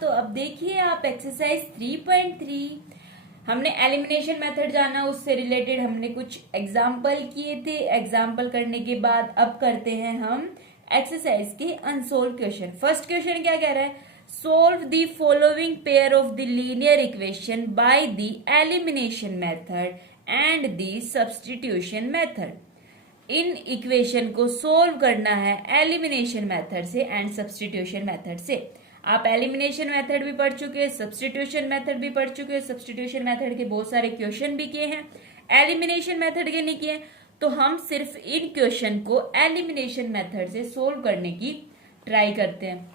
तो अब देखिए आप एक्सरसाइज 3.3 हमने एलिमिनेशन मेथड जाना, उससे रिलेटेड हमने कुछ एग्जाम्पल किए थे। एग्जाम्पल करने के बाद अब करते हैं हम एक्सरसाइज के अनसोल्व क्वेश्चन। फर्स्ट क्वेश्चन क्या कह रहा है, solve the following pair of the linear equation by the elimination method and the substitution method. In equation को सोल्व करना है एलिमिनेशन मेथड से एंड सब्स्टिट्यूशन मेथड से। आप एलिमिनेशन मेथड भी पढ़ चुके हैं, सब्स्टिट्यूशन मेथड भी पढ़ चुके हैं। सब्स्टिट्यूशन मेथड के बहुत सारे क्वेश्चन भी किए हैं, एलिमिनेशन मेथड के नहीं किए। तो हम सिर्फ इन क्वेश्चन को एलिमिनेशन मेथड से सोल्व करने की ट्राई करते हैं,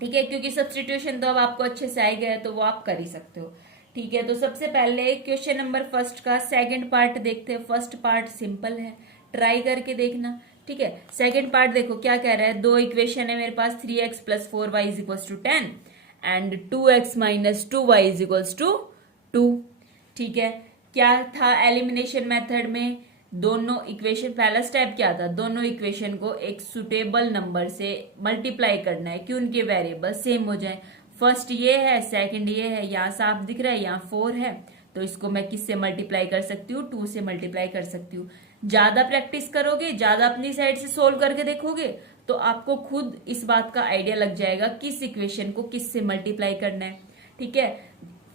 ठीक है। क्योंकि सब्स्टिट्यूशन तो अब आपको अच्छे से आ गया है, तो वो आप कर ही सकते हो, ठीक है। तो सबसे पहले क्वेश्चन नंबर फर्स्ट का सेकंड पार्ट देखते हैं। फर्स्ट पार्ट सिंपल है, ट्राई करके देखना, ठीक है। सेकंड पार्ट देखो क्या कह रहा है, दो इक्वेशन है मेरे पास, 3x plus 4y is equals to 10 and 2x minus 2y is equals to 2, ठीक है। क्या था एलिमिनेशन मेथड में, दोनों इक्वेशन, पहला स्टेप क्या था, दोनों इक्वेशन को एक सुटेबल नंबर से मल्टीप्लाई करना है कि उनके वेरिएबल सेम हो जाए। फर्स्ट ये है, सेकंड ये है, यहाँ साफ दिख रहा है, यहाँ 4 है, तो इसको मैं किससे मल्टीप्लाई कर सकती हूँ, 2 से मल्टीप्लाई कर सकती हूँ। ज्यादा प्रैक्टिस करोगे, ज्यादा अपनी साइड से सोल्व करके देखोगे, तो आपको खुद इस बात का आइडिया लग जाएगा किस इक्वेशन को किससे मल्टीप्लाई करना है, ठीक है।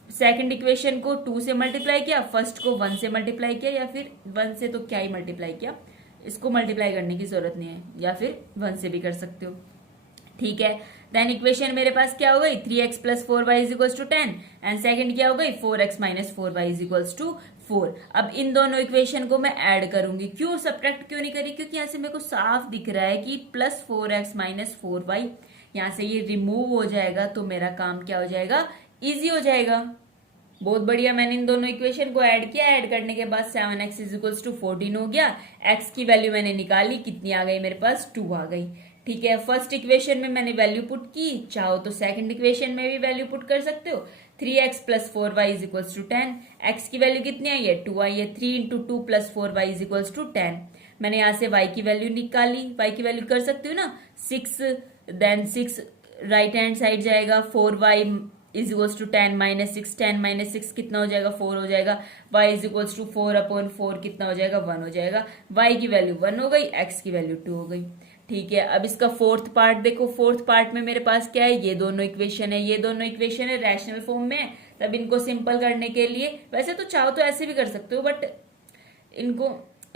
सेकंड इक्वेशन को 2 से मल्टीप्लाई किया, फर्स्ट को 1 से मल्टीप्लाई किया, या फिर 1 से तो क्या ही मल्टीप्लाई किया, इसको मल्टीप्लाई करने की जरूरत नहीं है, या फिर 1 से भी कर सकते हो, ठीक है। देन इक्वेशन मेरे पास क्या हो गई, 3x plus 4y is equals to 10 and second क्या हो गई, 4x minus 4y is equals to 4। अब इन दोनों इक्वेशन को मैं ऐड करूंगी, क्यों सब्ट्रैक्ट क्यों नहीं करी, क्योंकि यहाँ से मेरे को साफ दिख रहा है कि प्लस 4x माइनस 4y, यहाँ से ये रिमूव हो जाएगा, तो मेरा काम क्या हो जाएगा, इजी हो जाएगा। बहुत बढ़िया, मैंने इन दोनों इक्वेशन को ऐड किया, ऐड करने के बाद 7x इज इक्वल्स टू 14 हो गया। x की वैल्यू मैंने निकाली, कितनी आ गई मेरे पास, 2 आ गई, ठीक है। फर्स्ट इक्वेशन में मैंने वैल्यू पुट की, चाहो तो सेकंड इक्वेशन में भी वैल्यू पुट कर सकते हो। 3x plus 4y is equals to 10, x की वैल्यू कितनी आई है, 2 आई है, 3 into 2 plus 4y is equals to 10। मैंने यहाँ से y की वैल्यू निकाली, y की वैल्यू कर सकती हूँ ना, 6, देन 6 राइट हैंड साइड जाएगा, 4y is equals to 10 minus 6, 10 minus 6 कितना हो जाएगा, 4 हो जाएगा। y is equals to 4 upon 4 कितना हो जाएगा, 1 हो जाएगा। y की वैल्यू 1 हो गई, x की वैल्यू 2 हो गई, ठीक है। अब इसका फोर्थ पार्ट देखो, फोर्थ पार्ट में मेरे पास क्या है, ये दोनों इक्वेशन है, ये दोनों इक्वेशन है, रैशनल फॉर्म में है। तब इनको सिंपल करने के लिए, वैसे तो चाहो तो ऐसे भी कर सकते हो, बट इनको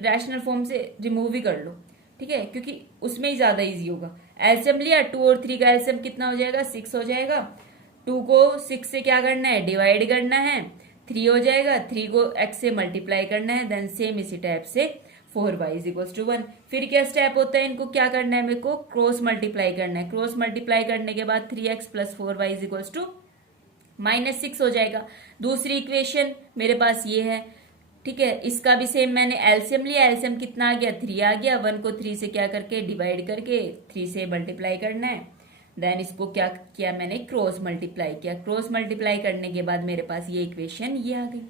रैशनल फॉर्म से रिमूव भी कर लो, ठीक है, क्योंकि उसमें ही ज्यादा इजी होगा। एलसीएम लिया, 2 और 3 का एलसीएम कितना हो जाएगा, 6 हो जाएगा। 2 को 6 से क्या करना है, डिवाइड करना है, 3 हो जाएगा। 3 को x से मल्टीप्लाई करना है, देन सेम इसी टाइप से 4y इज इक्वल्स टू 1। फिर क्या स्टेप होता है, इनको क्या करना है, मेरे को क्रॉस मल्टीप्लाई करना है। क्रॉस मल्टीप्लाई करने के बाद 3x plus 4y is equals to minus 6 हो जाएगा। दूसरी इक्वेशन मेरे पास ये है, ठीक है। इसका भी सेम मैंने एलसीएम लिया, एलसीएम कितना आ गया, 3 आ गया। 1 को 3 से क्या करके डिवाइड करके 3 से मल्टीप्लाई करना है, देन इसको क्या किया मैंने, क्रॉस मल्टीप्लाई किया। क्रॉस मल्टीप्लाई करने के बाद मेरे पास ये इक्वेशन ये आ गई।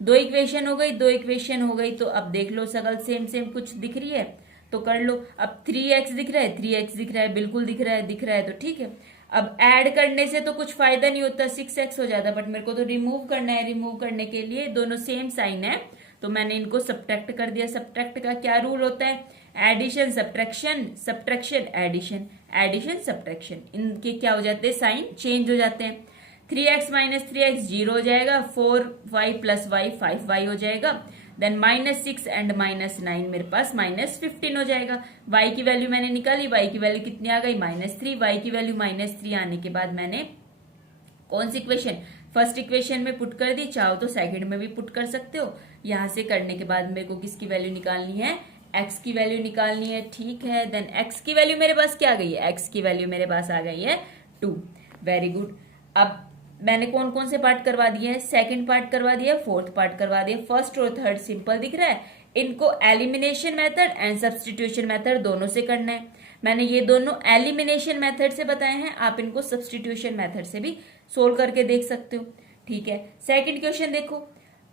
दो इक्वेशन हो गई, दो इक्वेशन हो गई। तो अब देख लो सकल सेम सेम कुछ दिख रही है तो कर लो। अब 3x दिख रहा है, 3x दिख रहा है, बिल्कुल दिख रहा है, दिख रहा है, तो ठीक है। अब ऐड करने से तो कुछ फायदा नहीं होता, 6x हो जाता, बट मेरे को तो रिमूव करना है। रिमूव करने के लिए दोनों सेम साइन है, तो मैंने इनको सब्ट्रैक्ट कर दिया। सब्ट्रैक्ट का क्या रूल होता है, addition subtraction, subtraction addition, addition subtraction, इनके क्या हो जाते हैं, साइन चेंज हो जाते हैं। 3x माइनस 3x 0 हो जाएगा, 4y प्लस y 5y हो जाएगा, देन माइनस 6 एंड माइनस 9 मेरे पास माइनस 15 हो जाएगा। y की वैल्यू मैंने निकाली, y की वैल्यू कितनी आ गई, माइनस 3। y की वैल्यू माइनस 3 आने के बाद मैंने कौन सी इक्वेशन, फर्स्ट इक्वेशन में पुट कर दी, चाहो तो सेकंड में भी पुट कर सकते हो। यहां से करने के बाद मेरे को किसकी वैल्यू निकालनी है, x की वैल्यू निकालनी है, ठीक है। देन x की वैल्यू मेरे पास क्या आ गई है, x की वैल्यू मेरे पास आ गई है 2, वेरी गुड। अब मैंने कौन कौन से पार्ट करवा दिए हैं, सेकंड पार्ट करवा दिया, फोर्थ पार्ट करवा दिया। फर्स्ट और थर्ड सिंपल दिख रहा है, इनको elimination method and substitution method दोनों से करना है। मैंने ये दोनों एलिमिनेशन मेथड से बताए हैं, आप इनको सब्स्टिट्यूशन मेथड से भी सोल्व करके देख सकते हो, ठीक है। सेकंड क्वेश्चन देखो,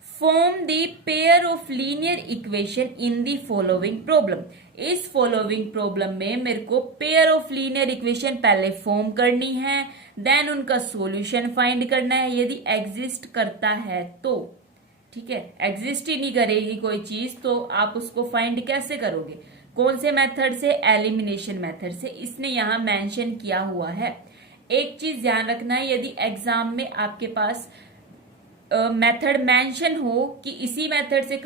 form the pair of linear equation in the following problem. इस फॉलोइंग प्रॉब्लम में मेरे को पेयर ऑफ लीनियर इक्वेशन पहले फॉर्म करनी है, देन उनका सॉल्यूशन फाइंड करना है यदि एग्जिस्ट करता है तो। ठीक है, एग्जिस्ट ही नहीं करेगी कोई चीज तो आप उसको फाइंड कैसे करोगे, कौन से मेथड से, एलिमिनेशन मेथड से, इसने यहां मेंशन किया हुआ है। एक चीज ध्यान रखना है, यदि एग्जाम में आपके पास मेथड मेंशन हो कि इसी मेथड से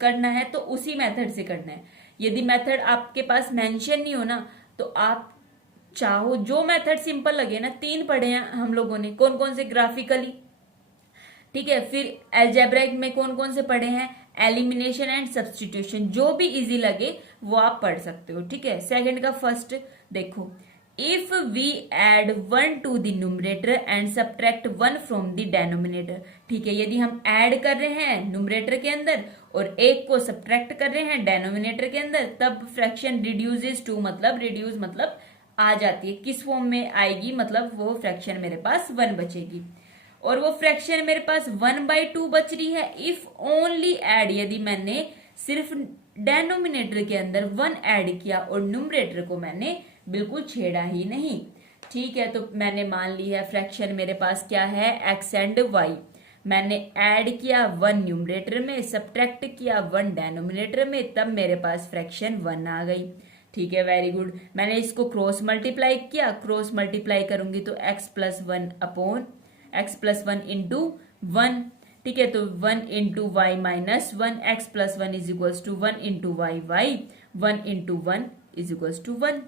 करना है तो उसी मेथड से करना है। यदि मेथड आपके पास मेंशन नहीं हो ना तो आप चाहो जो मेथड सिंपल लगे ना, 3 पढ़े हैं हम लोगों ने, कौन कौन से, ग्राफिकली, ठीक है, फिर अलजेब्रिक में कौन कौन से पढ़े हैं, एलिमिनेशन एंड सब्स्टिट्यूशन, जो भी इजी लगे वो आप पढ़ सकते हो। ठीक है, सेकंड का फर्स्ट देखो, if we add 1 to the numerator and subtract 1 from the denominator. ठीक है, यदि हम ऐड कर रहे हैं न्यूमरेटर के अंदर और 1 को सब्ट्रैक्ट कर रहे हैं डेनोमिनेटर के अंदर, तब फ्रैक्शन रिड्यूसेस टू, मतलब रिड्यूस मतलब आ जाती है, किस फॉर्म में आएगी, मतलब वो फ्रैक्शन मेरे पास 1 बचेगी। और वो फ्रैक्शन मेरे पास 1/2 बच रही है इफ ओनली ऐड, यदि मैंने सिर्फ डेनोमिनेटर के अंदर 1 ऐड किया और न्यूमरेटर को मैंने बिल्कुल छेड़ा ही नहीं। ठीक है, तो मैंने मान ली है फ्रैक्शन मेरे पास क्या है, x एंड y। मैंने ऐड किया 1 न्यूमरेटर में, सब्ट्रैक्ट किया 1 डेनोमिनेटर में, तब मेरे पास फ्रैक्शन 1 आ गई। ठीक है, वेरी गुड। मैंने इसको क्रॉस मल्टीप्लाई किया, क्रॉस मल्टीप्लाई करूंगी तो x+1 इंटू 1। ठीक है, तो 1 into Y minus 1, x+1 is equals to 1 into Y, 1 into 1 is equals to 1।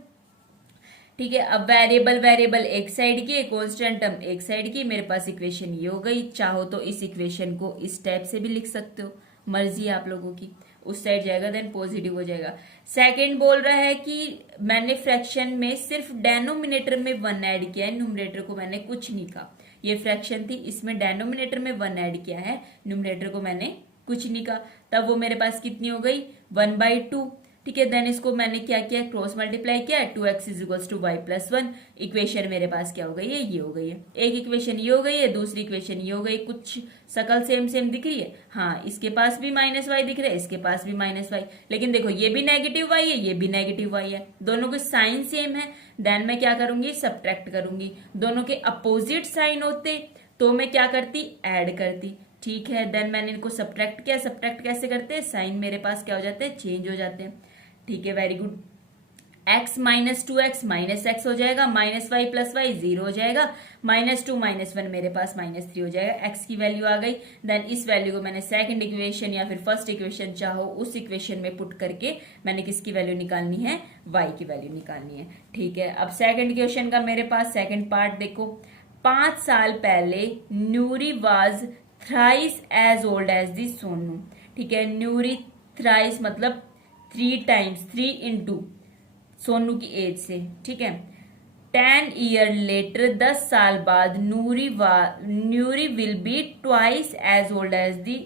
ठीक है, अब वेरिएबल एक साइड की, कांस्टेंट टर्म एक साइड की, मेरे पास इक्वेशन ये हो गई। चाहो तो इस इक्वेशन को इस टाइप से भी लिख सकते हो, मर्जी है आप लोगों की, उस साइड जाएगा देन पॉजिटिव हो जाएगा। सेकंड बोल रहा है कि मैंने फ्रैक्शन में सिर्फ डेनोमिनेटर में 1 ऐड किया है, न्यूमरेटर को मैंने कुछ नहीं कहा। ये फ्रैक्शन थी, इसमें डेनोमिनेटर में 1 ऐड किया है, न्यूमरेटर को मैंने कुछ नहीं कहा, तब वो मेरे पास कितनी हो गई, 1/2। ठीक है, देन इसको मैंने क्या किया, क्रॉस मल्टीप्लाई किया, 2x is equals to Y plus 1। Equation मेरे पास क्या हो गई है, ये हो गई है। एक इक्वेशन ये हो गई है, दूसरी इक्वेशन ये हो गई। कुछ शकल सेम सेम दिख रही है, हाँ, इसके पास भी -y दिख रहा है, इसके पास भी -y, लेकिन देखो ये भी नेगेटिव y है, ये भी नेगेटिव y है, दोनों के साइन सेम है। देन मैं क्या करूंगी, सब्ट्रैक्ट करूंगी। दोनों के अपोजिट साइन होते तो मैं क्या करती, ऐड करती। ठीक है, देन मैंने इनको सब्ट्रैक्ट किया। सब्ट्रैक्ट कैसे करते हैं, साइन मेरे पास क्या हो जाते हैं, चेंज हो जाते हैं। ठीक है, very good. x minus 2x minus x हो जाएगा, -y प्लस y 0 हो जाएगा, -2 -1 मेरे पास -3 हो जाएगा। x की वैल्यू आ गई। देन इस वैल्यू को मैंने सेकंड इक्वेशन या फिर फर्स्ट इक्वेशन चाहो उस इक्वेशन में पुट करके मैंने किसकी वैल्यू निकालनी है, y की वैल्यू निकालनी है। ठीक है, अब सेकंड इक्वेशन का मेरे पास सेकंड पार्ट देखो, 5 साल पहले Nuri was thrice as old as the Sonu. ठीक है, न्यूरी थ्राइस मतलब 3 टाइम्स, 3 इंटू सोनू की एज से। ठीक है, 10 ईयर लेटर, 10 साल बाद Nuri will be twice as old as the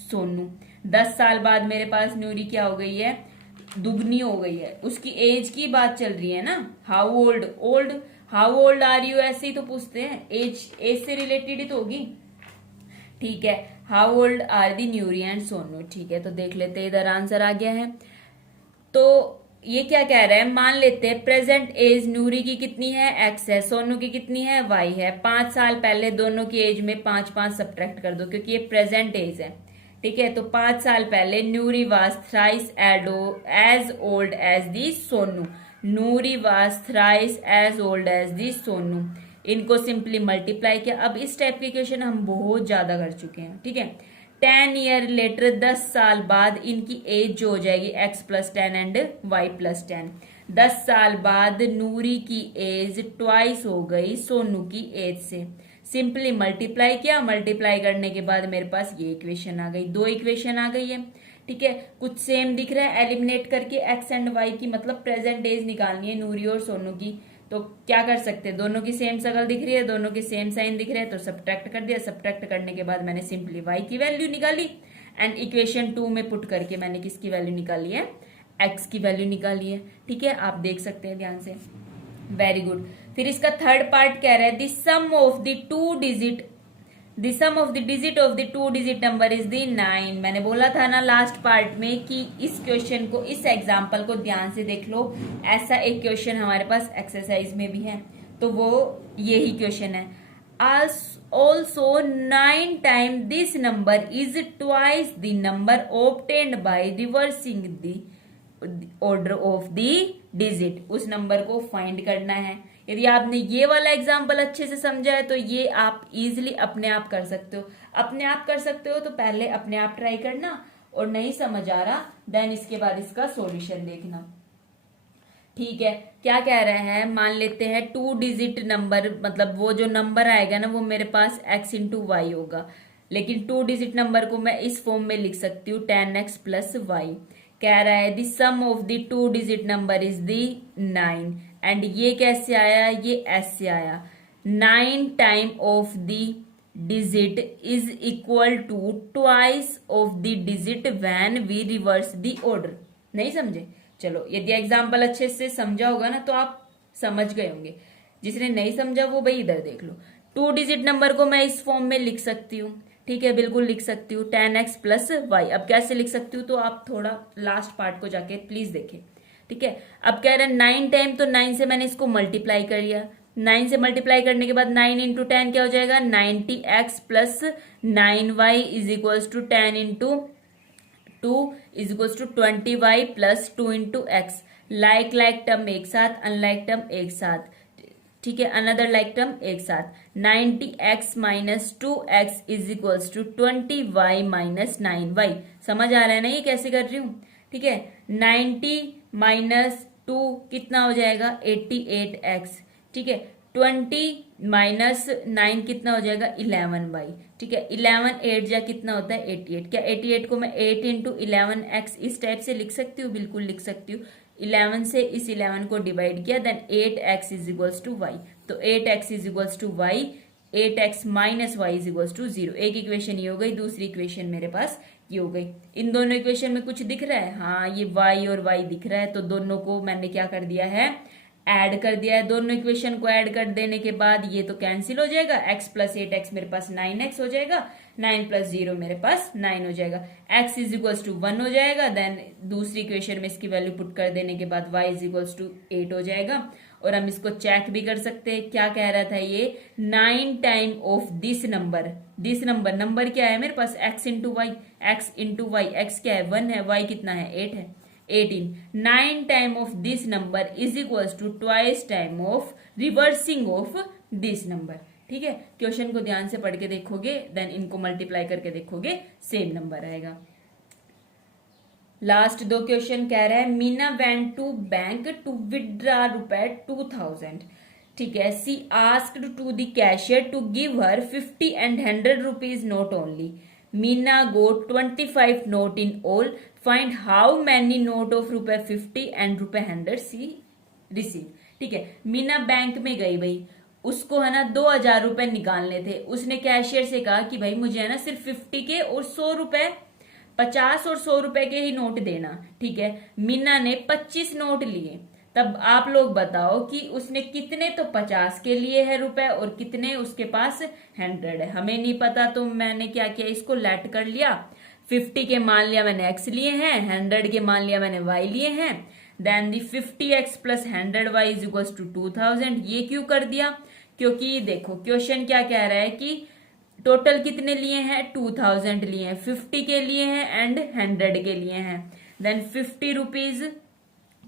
Sonu. 10 साल बाद मेरे पास न्यूरी क्या हो गई है, दुगनी हो गई है। उसकी एज की बात चल रही है ना, हाउ ओल्ड आर यू, ऐसे ही तो पूछते हैं, एज से रिलेटेड ही तो होगी। ठीक है, how old are the Nuri and Sonu. ठीक है, तो देख लेते हैं, इधर आंसर आ गया है। तो ये क्या कह रहे हैं, मान लेते हैं प्रेजेंट एज न्यूरी की कितनी है, x है, सोनू की कितनी है, y है। 5 साल पहले दोनों की एज में 5 सब्ट्रैक्ट कर दो क्योंकि ये प्रेजेंट एज है। ठीक है, तो 5 साल पहले Nuri was thrice as old as the Sonu. Nuri was thrice as old as the Sonu. इनको सिंपली मल्टीप्लाई किया। अब इस टाइप की क्वेश्चन हम बहुत ज्यादा कर चुके हैं। ठीक है, 10 ईयर लेटर, 10 साल बाद इनकी एज जो हो जाएगी x+10 एंड y+10। 10 साल बाद नूरी की एज ट्वाइस हो गई सोनू की एज से। सिंपली मल्टीप्लाई किया, मल्टीप्लाई करने के बाद मेरे पास ये इक्वेशन आ गई, 2 इक्वेशन आ गई है। ठीक है, कुछ सेम दिख रहा है, एलिमिनेट करके x एंड y की मतलब प्रेजेंट एज निकालनी है नूरी और सोनू की। तो क्या कर सकते हैं, दोनों की सेम शकल दिख रही है, दोनों के सेम साइन दिख रहे हैं, तो सब्ट्रैक्ट कर दिया। सब्ट्रैक्ट करने के बाद मैंने सिंपली y की वैल्यू निकाली एंड इक्वेशन 2 में पुट करके मैंने किसकी वैल्यू निकाली है, x की वैल्यू निकाली है। ठीक है, आप देख सकते हैं ध्यान से, वेरी गुड। फिर इसका थर्ड पार्ट कह रहा है the sum of the 2 digit the sum of the digit of the 2 digit number is the 9। मैंने बोला था ना लास्ट पार्ट में कि इस क्वेश्चन को, इस एग्जाम्पल को ध्यान से देख लो। ऐसा एक क्वेश्चन हमारे पास एक्सरसाइज में भी है, तो वो यही क्वेश्चन है। Also 9 times this number is twice the number obtained by reversing the order of the digit। उस नंबर को फाइंड करना है। यदि आपने ये वाला एग्जाम्पल अच्छे से समझा है तो ये आप इजीली अपने आप कर सकते हो। अपने आप कर सकते हो तो पहले अपने आप ट्राई करना, और नहीं समझ आ रहा देन इसके बाद इसका सॉल्यूशन देखना। ठीक है, क्या कह रहे हैं, मान लेते हैं 2 डिजिट नंबर, मतलब वो जो नंबर आएगा ना वो मेरे पास x इंटू वाई होगा, लेकिन 2 डिजिट नंबर को मैं इस फॉर्म में लिख सकती हूँ 10x प्लस वाई। कह रहा है the sum of the 2 digit number is the 9। And ये कैसे आया, ये ऐसे आया, 9 time of the digit is equal to twice of the digit when we reverse the order. नहीं समझे? चलो, यदि एग्जाम्पल अच्छे से समझा होगा ना तो आप समझ गए होंगे। जिसने नहीं समझा वो भाई इधर देख लो। 2 डिजिट नंबर को मैं इस फॉर्म में लिख सकती हूँ, ठीक है, बिल्कुल लिख सकती हूँ, 10x प्लस वाई। अब कैसे लिख सकती हूँ तो आप थोड़ा लास्ट पार्ट को जाके प्लीज देखें, ठीक है। अब कह रहे हैं 9 टाइम, तो 9 से मैंने इसको मल्टीप्लाई कर लिया। 9 से मल्टीप्लाई करने के बाद 9 इंटू 10 क्या हो जाएगा, 90x plus 9y is equals to 10 into 2 is equals to 20y plus 2 into X. Like term एक साथ, अनलाइक टर्म एक साथ, ठीक है, अनदर लाइक टर्म एक साथ। 90x minus 2x is equals to 20y minus 9y। समझ आ रहा है ना ये कैसे कर रही हूँ, ठीक है। 90 माइनस 2 कितना हो जाएगा, 88x, ठीक है। 20 माइनस 9 कितना हो जाएगा, 11y, ठीक है। 11 8 जा कितना होता है, 88। क्या 88 को मैं 8 इंटू 11x इस टाइप से लिख सकती हूँ? बिल्कुल लिख सकती हूँ। 11 से इस 11 को डिवाइड किया, then 8x is equals to Y. तो 8x is equals to Y, 8x minus Y is equals to 0। एक इक्वेशन ये हो गई, दूसरी इक्वेशन मेरे पास ये हो गई। इन दोनों इक्वेशन में कुछ दिख रहा है? हाँ, ये y और y दिख रहा है, तो दोनों को मैंने क्या कर दिया है, ऐड कर दिया है। दोनों इक्वेशन को ऐड कर देने के बाद ये तो कैंसिल हो जाएगा, x प्लस 8x मेरे पास 9x हो जाएगा, 9 प्लस 0 मेरे पास 9 हो जाएगा, x इज इक्वल्स टू 1 हो जाएगा। देन दूसरी इक्वेशन में इसकी वैल्यू पुट कर देने के बाद y इज इक्वल्स टू 8 हो जाएगा। और हम इसको चेक भी कर सकते हैं। क्या कह रहा था ये, 9 time of this number, number क्या है मेरे पास, x इंटू वाई, x क्या है 1 है, y कितना है 8 है, 18। 9 time of this number is equals to twice time of reversing of this number. ठीक है, क्वेश्चन को ध्यान से पढ़ के देखोगे, देन इनको मल्टीप्लाई करके देखोगे, सेम नंबर आएगा। लास्ट दो क्वेश्चन कह रहा है, Meena went to bank to withdraw रुपए 2000। ठीक है, she asked to the cashier to give her 50 and 100 rupees note only. Meena got 25 note in all. Find how many note of रुपए 50 and रुपए 100 she receive. ठीक है, मीना बैंक में गई भाई, उसको है ना 2000 रुपए निकालने थे। उसने कैशियर से कहा कि भाई मुझे है ना सिर्फ 50 के और 100 रुपए, 50 और 100 रुपए के ही नोट देना। ठीक है, मीना ने 25 नोट लिए। तब आप लोग बताओ कि उसने कितने तो 50 के लिए है रुपए और कितने उसके पास 100 है। हमें नहीं पता, तो मैंने क्या किया, इसको लेट कर लिया। 50 के मान लिया मैंने x लिए हैं, 100 के मान लिया मैंने y लिए हैं। Then the 50x plus 100y is equal to 2000। ये क्यों कर दिया, क्योंकि देखो क्वेश्चन क्या कह रहा है कि टोटल कितने लिए हैं, 2000 लिए हैं, 50 के लिए हैं एंड 100 के लिए हैं। देन 50 रुपीज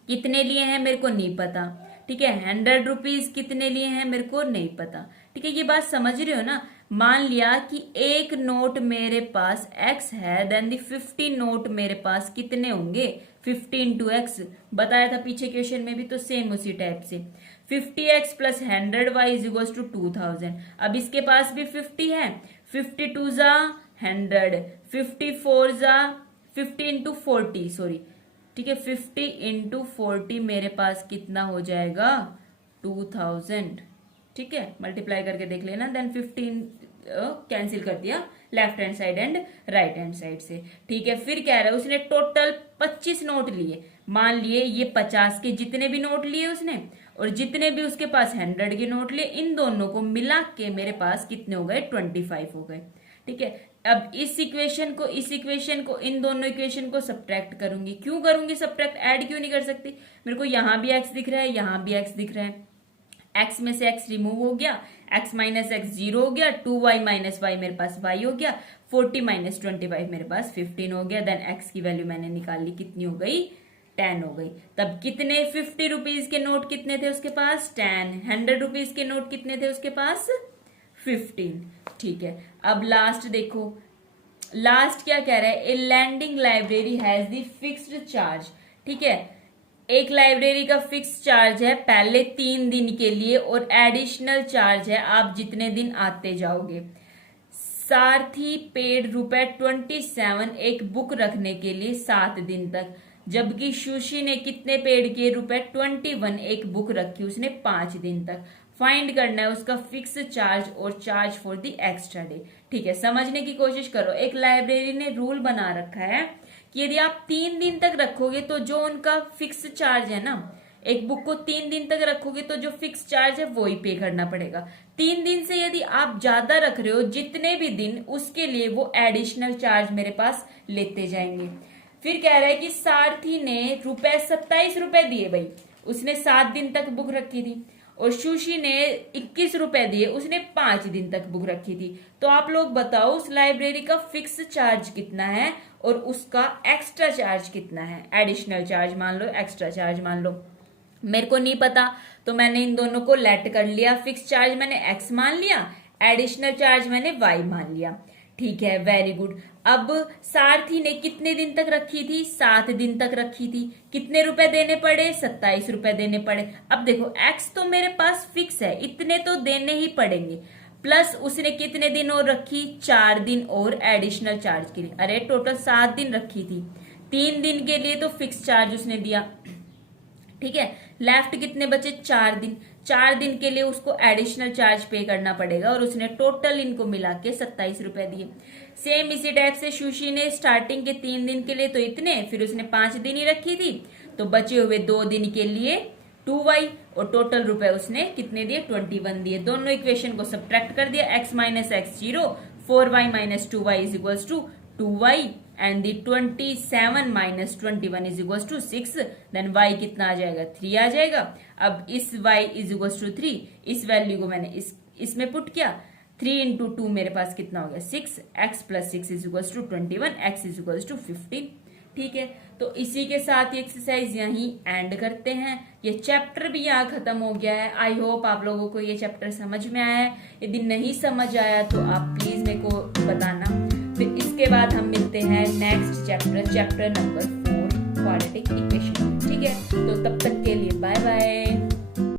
कितने लिए हैं मेरे को नहीं पता। ठीक है, 100 रुपीज कितने लिए हैं मेरे को नहीं पता। ठीक है, ये बात समझ रहे हो ना। मान लिया कि एक नोट मेरे पास x है, देन दी 50 नोट मेरे पास कितने होंगे, 50 इंटू एक्स। बताया था पीछे क्वेश्चन में भी, तो सेम उसी टाइप से 50x plus 100y is equal to 2000। अब इसके पास भी 50 है, 52 जा 100, 54 जा 50 इंटू 40 सॉरी, ठीक है, 50 इंटू 40 मेरे पास कितना हो जाएगा, 2000। ठीक है, मल्टीप्लाई करके देख लेना। देन 15 कैंसिल कर दिया left hand side and right hand side से। ठीक है, फिर कह रहा है उसने टोटल 25 नोट लिए। मान लिए ये 50 के जितने भी नोट लिए उसने, और जितने भी उसके पास 100 के नोट लिए, इन दोनों को मिला के मेरे पास कितने हो गए, 25 हो गए। ठीक है, अब इस इक्वेशन को इन दोनों इक्वेशन को सब्ट्रैक्ट करूंगी। क्यों करूंगी सब्ट्रैक्ट, ऐड क्यों नहीं कर सकती? मेरे को यहाँ भी x दिख रहा है, यहाँ भी x दिख रहा है, x में से x रिमूव हो गया, x माइनस एक्स 0 हो गया, 2y माइनस वाई मेरे पास y हो गया, 40 माइनस 25 मेरे पास 15 हो गया। देन x की वैल्यू मैंने निकाल ली, कितनी हो गई, 10 हो गई। तब कितने 50 रुपीज के नोट कितने थे उसके पास, 10। 100 रुपीज के नोट कितने थे उसके पास, 15। ठीक है, अब लास्ट देखो, लास्ट क्या कह रहा है, a lending library has the fixed charge. ठीक है, एक लाइब्रेरी का फिक्स चार्ज है पहले 3 दिन के लिए, और एडिशनल चार्ज है आप जितने दिन आते जाओगे। सारथी पेड ₹27 एक बुक रखने के लिए 7 दिन तक, जबकि सुशी ने कितने पेड किए, ₹21 एक बुक रखी उसने 5 दिन तक। फाइंड करना है उसका फिक्स चार्ज और charge for the extra day. ठीक है, समझने की कोशिश करो। एक लाइब्रेरी ने रूल बना रखा है कि यदि आप 3 दिन तक रखोगे तो जो उनका फिक्स चार्ज है ना, एक बुक को 3 दिन तक रखोगे तो जो फिक्स चार्ज है वो ही पे करना पड़ेगा। 3 दिन से यदि आप ज्यादा रख रहे हो जितने भी दिन, उसके लिए वो एडिशनल चार्ज मेरे पास लेते जाएंगे। फिर कह रहा है कि सारथी ने ₹27 दिए, भाई उसने 7 दिन तक बुक रखी थी, और सुशी ने ₹21 दिए, उसने 5 दिन तक बुक रखी थी। तो आप लोग बताओ उस लाइब्रेरी का फिक्स चार्ज कितना है और उसका एक्स्ट्रा चार्ज कितना है। एडिशनल चार्ज मान लो, एक्स्ट्रा चार्ज मान लो, मेरे को नहीं पता तो मैंने इन दोनों को लेट कर लिया। फिक्स चार्ज मैंने x मान लिया, एडिशनल चार्ज मैंने y मान लिया। ठीक है, वेरी गुड। अब सारथी ने कितने दिन तक रखी थी, 7 दिन तक रखी थी। कितने रुपए देने पड़े, ₹27 देने पड़े। अब देखो x तो मेरे पास फिक्स है, इतने तो देने ही पड़ेंगे, प्लस उसने कितने दिन और रखी, 4 दिन और एडिशनल चार्ज के लिए। अरे टोटल 7 दिन रखी थी, 3 दिन के लिए तो फिक्स चार्ज उसने दिया। ठीक है, लेफ्ट कितने बचे, 4 दिन। 4 दिन के लिए उसको एडिशनल चार्ज पे करना पड़ेगा, और उसने टोटल इनको मिला के ₹27 दिए। सेम इसी टाइप से सुशी ने स्टार्टिंग के 3 दिन के लिए तो इतने, फिर उसने 5 दिन ही रखी थी, तो बचे हुए 2 दिन के लिए 2y, और टोटल रुपए उसने कितने दिए, 21 दिए। दोनों इक्वेशन को सब्ट्रैक्ट कर दिया, x minus X 0, 4y minus 2y is equals to 2y, and the 27 minus 21 is equals to 6। Then y कितना आ जाएगा, 3 आ जाएगा। अब इस y इज इक्वल्स टू 3, इस वैल्यू को मैंने इसमें पुट किया, 3 इंटू 2 मेरे पास कितना हो गया, 6, x plus 6 is equals to 21, x is equals to 15। ठीक है, तो इसी के साथ ये एक्सरसाइज यहीं एंड करते हैं। ये चैप्टर भी यहाँ खत्म हो गया है। आई होप आप लोगों को ये चैप्टर समझ में आया है। यदि नहीं समझ आया तो आप प्लीज मेरे को बताना। फिर इसके बाद हम मिलते हैं next chapter number 4, quadratic equation. ठीक है, तो तब तक के लिए बाय बाय।